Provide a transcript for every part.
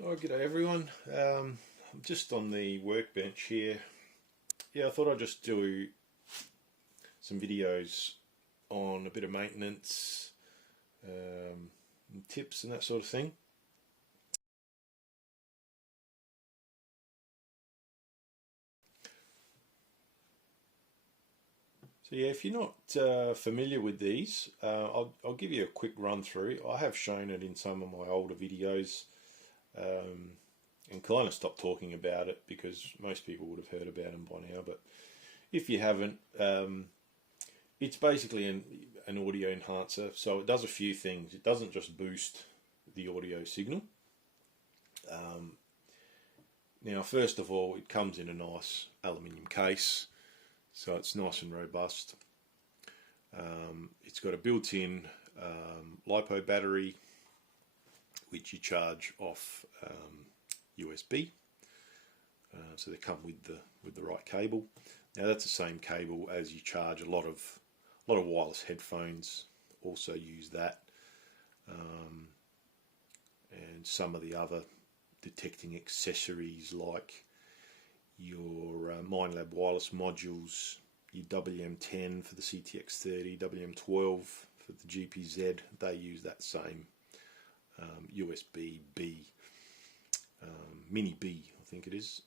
Oh, g'day everyone. I'm just on the workbench here. Yeah, I thought I'd just do some videos on a bit of maintenance, and tips and that sort of thing. So yeah, if you're not familiar with these, I'll give you a quick run through. I have shown it in some of my older videos, and kind of stopped talking about it because most people would have heard about them by now. But if you haven't, it's basically an audio enhancer. So it does a few things. It doesn't just boost the audio signal. Now, first of all, it comes in a nice aluminium case, so it's nice and robust. It's got a built-in LiPo battery, which you charge off USB. So they come with the right cable. Now that's the same cable as you charge a lot of wireless headphones. Also use that, and some of the other detecting accessories like your Minelab wireless modules, your WM10 for the CTX30, WM12 for the GPZ. They use that same USB B, Mini B, I think it is.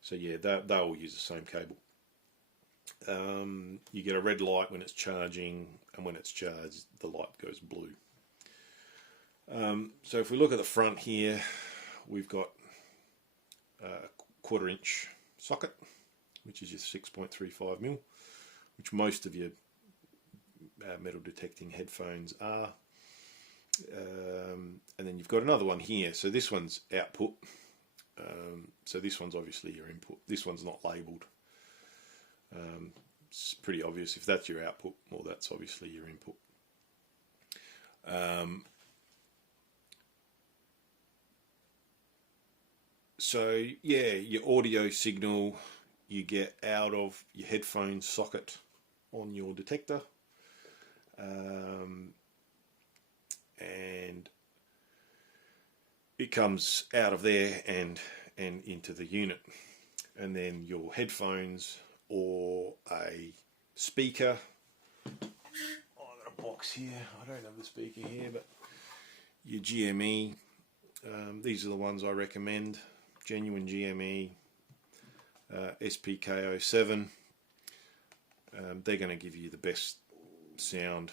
So yeah, they all use the same cable. You get a red light when it's charging, and when it's charged, the light goes blue. So if we look at the front here, we've got a 1/4 inch socket, which is your 6.35mm, which most of your metal detecting headphones are. And then you've got another one here. So this one's output. So this one's obviously your input. This one's not labelled. It's pretty obvious if that's your output, well, that's obviously your input. So yeah, your audio signal you get out of your headphone socket on your detector, and it comes out of there and into the unit, and then your headphones or a speaker. Oh, I've got a box here. I don't have the speaker here, but your GME. These are the ones I recommend. Genuine GME, sP01. They're going to give you the best sound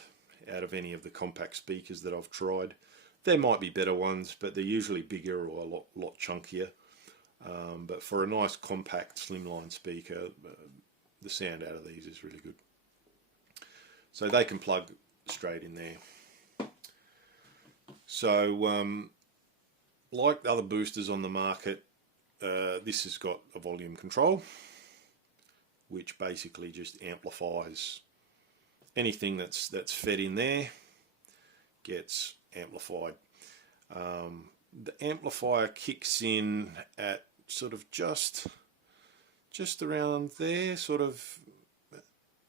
out of any of the compact speakers that I've tried. There might be better ones, but they're usually bigger or a lot chunkier. But for a nice compact slimline speaker, the sound out of these is really good. So they can plug straight in there. So like the other boosters on the market, this has got a volume control, which basically just amplifies anything that's fed in there, gets amplified. The amplifier kicks in at sort of just around there, sort of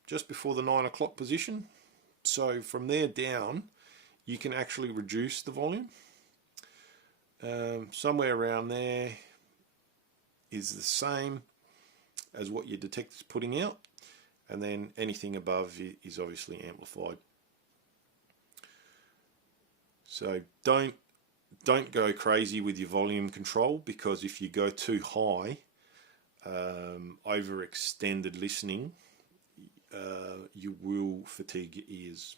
just before the 9 o'clock position. So from there down, you can actually reduce the volume. Somewhere around there is the same as what your detector's putting out, and then anything above is obviously amplified. So don't go crazy with your volume control, because if you go too high, overextended listening, you will fatigue your ears.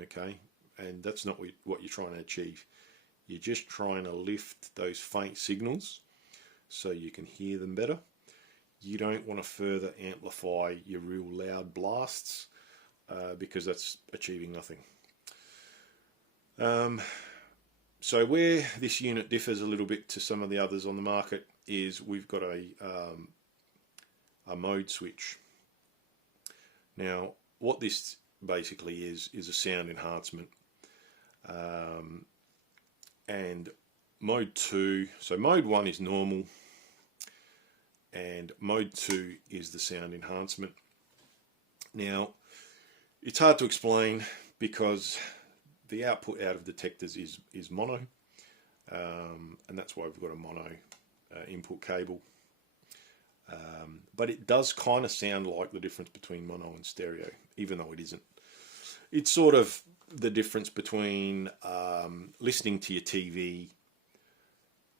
Okay, and that's not what you're trying to achieve. You're just trying to lift those faint signals so you can hear them better. You don't want to further amplify your real loud blasts, because that's achieving nothing. So where this unit differs a little bit to some of the others on the market is we've got a mode switch. Now, what this basically is a sound enhancement. And mode 2, so mode 1 is normal, and mode 2 is the sound enhancement. Now, it's hard to explain because the output out of detectors is mono. and that's why we've got a mono input cable. But it does kind of sound like the difference between mono and stereo, even though it isn't. It's sort of the difference between listening to your TV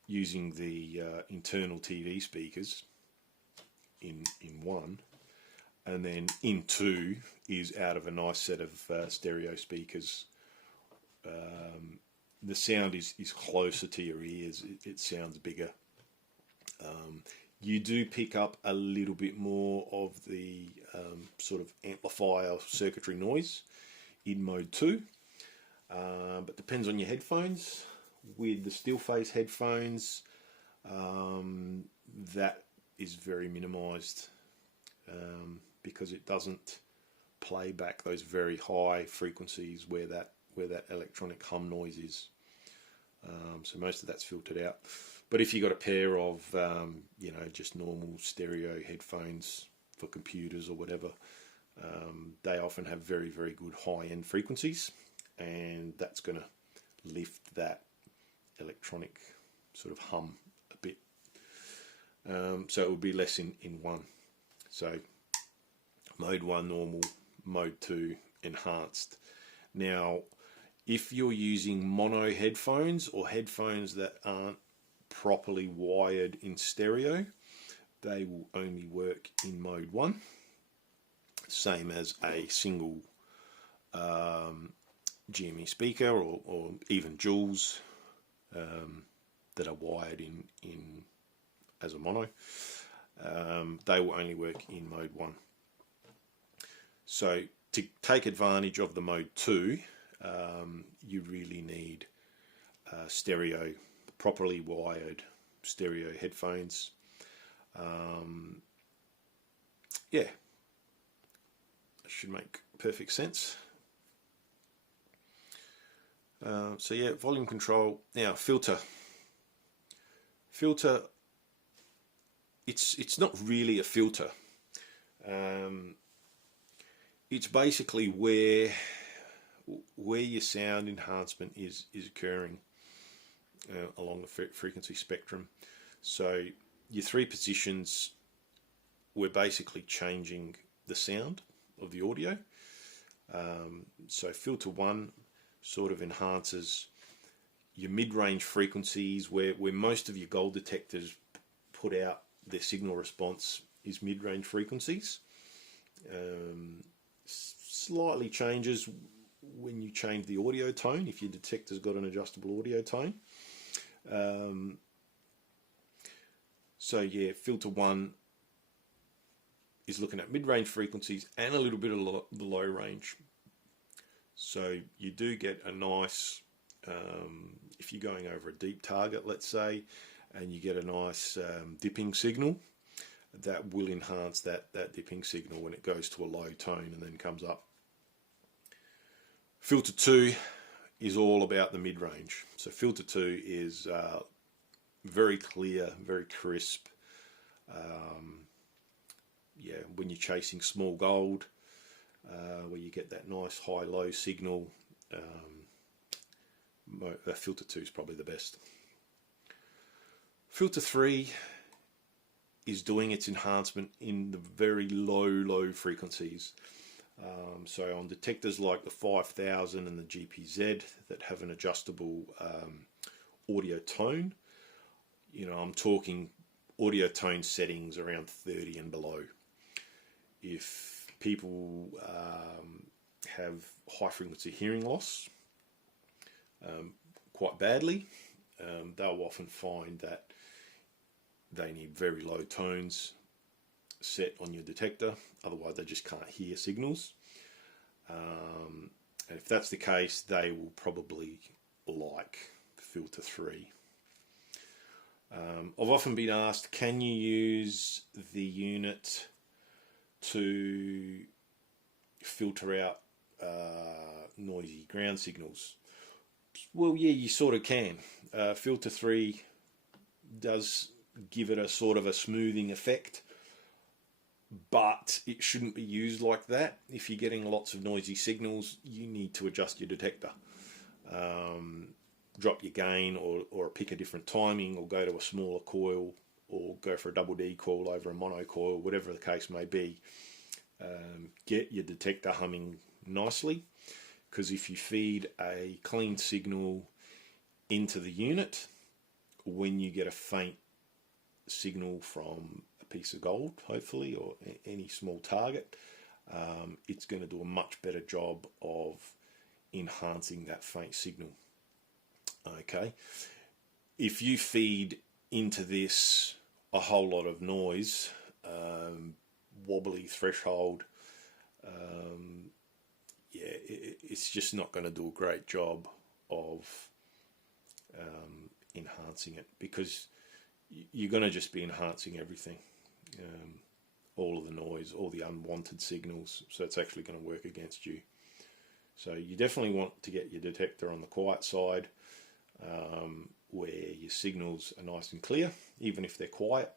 using the internal TV speakers in one, and then in two is out of a nice set of stereo speakers. The sound is closer to your ears. It sounds bigger. You do pick up a little bit more of the sort of amplifier circuitry noise in mode 2, but depends on your headphones. With the SteelPhase headphones, that is very minimized because it doesn't play back those very high frequencies where that electronic hum noise is. So most of that's filtered out. But if you got a pair of just normal stereo headphones for computers or whatever, they often have very, very good high-end frequencies, and that's going to lift that electronic sort of hum a bit. So it would be less in one. So mode 1 normal, mode 2 enhanced. Now, if you're using mono headphones or headphones that aren't properly wired in stereo, they will only work in mode 1, same as a single GME speaker or even duals that are wired in as a mono. They will only work in mode 1. So to take advantage of the mode 2, you really need stereo, properly wired stereo headphones. Yeah, that should make perfect sense. So yeah, volume control. Now filter. It's not really a filter. It's basically where your sound enhancement is occurring along the frequency spectrum. So your 3 positions, we're basically changing the sound of the audio. So filter 1 sort of enhances your mid-range frequencies, where most of your gold detectors put out their signal response is mid-range frequencies. Slightly changes when you change the audio tone, if your detector's got an adjustable audio tone. So yeah, filter 1 is looking at mid-range frequencies and a little bit of the low range. So you do get a nice, if you're going over a deep target, let's say, and you get a nice dipping signal, that will enhance that dipping signal when it goes to a low tone and then comes up. Filter 2 is all about the mid-range. So filter 2 is very clear, very crisp. Yeah, when you're chasing small gold, where you get that nice high-low signal, filter 2 is probably the best. Filter 3 is doing its enhancement in the very low frequencies. So on detectors like the 5000 and the GPZ that have an adjustable audio tone, I'm talking audio tone settings around 30 and below. If people have high frequency hearing loss quite badly, they'll often find that they need very low tones set on your detector, otherwise they just can't hear signals. And if that's the case, they will probably like filter 3. I've often been asked, can you use the unit to filter out noisy ground signals? Well, yeah, you sort of can. Filter 3 does give it a sort of a smoothing effect, but it shouldn't be used like that. If you're getting lots of noisy signals, you need to adjust your detector. drop your gain or pick a different timing or go to a smaller coil or go for a double D coil over a mono coil, whatever the case may be. Get your detector humming nicely, because if you feed a clean signal into the unit, when you get a faint signal from a piece of gold, hopefully, or any small target, it's going to do a much better job of enhancing that faint signal. Okay, if you feed into this a whole lot of noise, wobbly threshold, it's just not going to do a great job of enhancing it, because you're going to just be enhancing everything, all of the noise, all the unwanted signals, so it's actually going to work against you. So you definitely want to get your detector on the quiet side, where your signals are nice and clear, even if they're quiet,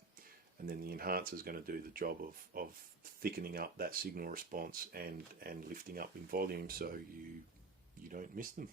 and then the enhancer is going to do the job of thickening up that signal response and lifting up in volume so you don't miss them.